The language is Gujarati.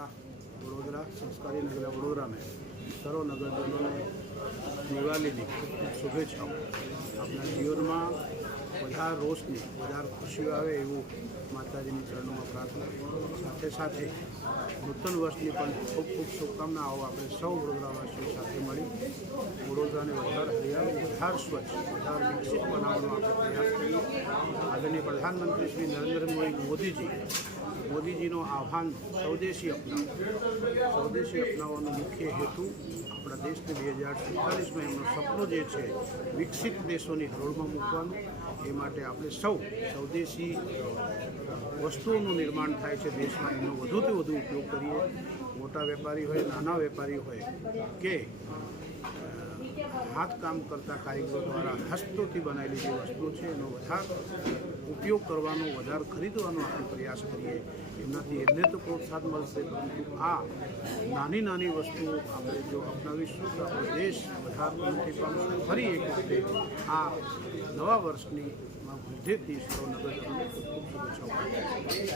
આપણા વડોદરા સંસ્કારી નગર વડોદરાને સર્વ નગરજનોને દિવાળીની શુભેચ્છાઓ. આપણા જીવનમાં વધારે રોશની, વધારે ખુશીઓ આવે એવું માતાજીની ચરણોમાં પ્રાર્થના. સાથે સાથે નૂતન વર્ષની પણ ખૂબ ખૂબ શુભકામનાઓ આપણે સૌ વડોદરાવાસીઓ સાથે મળી. વડોદરાને વધારે હરિયાળું, વધારે સ્વચ્છ, વધારે વિકસિત બનાવવાનો આપણે પ્રયાસ કરીએ. પ્રધાનમંત્રી શ્રી નરેન્દ્ર મોદીજી. મોદીજીનો આહ્વાન સ્વદેશી અપનાવો. સ્વદેશી અપનાવવાનો મુખ્ય હેતુ આપણા દેશને બે હજાર સુડતાલીસમાં એમનું સપનું જે છે, વિકસિત દેશોની હરોળમાં મૂકવાનું. એ માટે આપણે સૌ સ્વદેશી વસ્તુઓનું નિર્માણ થાય છે. દેશમાં એનો વધુથી વધુ ઉપયોગ કરીએ. મોટા વેપારી હોય, નાના વેપારી હોય, કે હાથકામ કરતા કારીગરો દ્વારા હસ્તોથી બનાવેલી જે વસ્તુઓ છે, એનો વધારે ઉપયોગ કરવાનો, વધારે ખરીદવાનો આપણે પ્રયાસ કરીએ. એમનાથી એમને તો પ્રોત્સાહન મળશે, પરંતુ આ નાની નાની વસ્તુઓ આપણે જો અપનાવીશું તો આપણો દેશ વધારે ઉન્નતિ પામશે. ફરી એક વખતે આ નવા વર્ષની વૃદ્ધિથી સૌ નગરજનોને ખૂબ શુભેચ્છાઓ